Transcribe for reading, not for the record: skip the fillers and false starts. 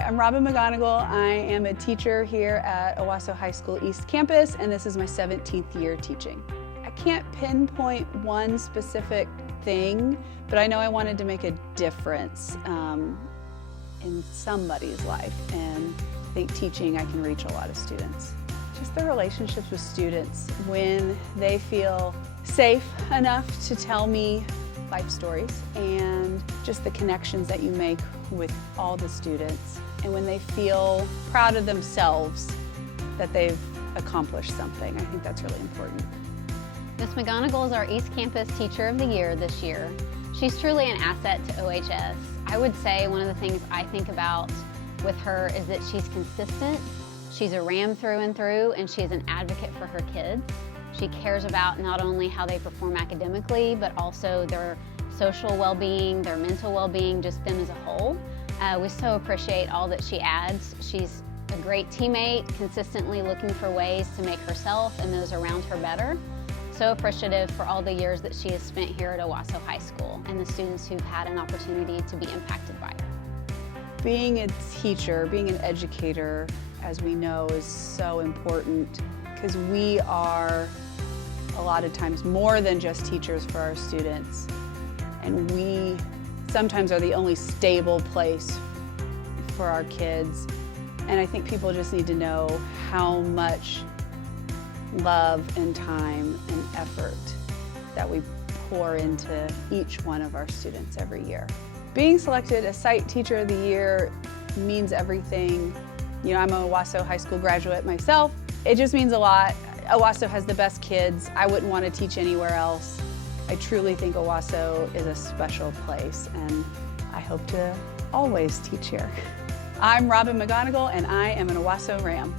Hi, I'm Robin McGonigle. I am a teacher here at Owasso High School East Campus, and this is my 17th year teaching. I can't pinpoint one specific thing, but I know I wanted to make a difference in somebody's life, and I think teaching I can reach a lot of students. Just the relationships with students, when they feel safe enough to tell me life stories, and just the connections that you make with all the students, and when they feel proud of themselves that they've accomplished something. I think that's really important. Ms. McGonigle is our East Campus Teacher of the Year this year. She's truly an asset to OHS. I would say one of the things I think about with her is that she's consistent, she's a Ram through and through, and she's an advocate for her kids. She cares about not only how they perform academically, but also their social well-being, their mental well-being, just them as a whole. We so appreciate all that she adds. She's a great teammate, consistently looking for ways to make herself and those around her better. So appreciative for all the years that she has spent here at Owasso High School and the students who've had an opportunity to be impacted by her. Being a teacher, being an educator, as we know, is so important because we are a lot of times more than just teachers for our students, and we sometimes are the only stable place for our kids. And I think people just need to know how much love and time and effort that we pour into each one of our students every year. Being selected as Site Teacher of the Year means everything. You know, I'm a Owasso High School graduate myself. It just means a lot. Owasso has the best kids. I wouldn't want to teach anywhere else. I truly think Owasso is a special place, and I hope to always teach here. I'm Robin McGonigle, and I am an Owasso Ram.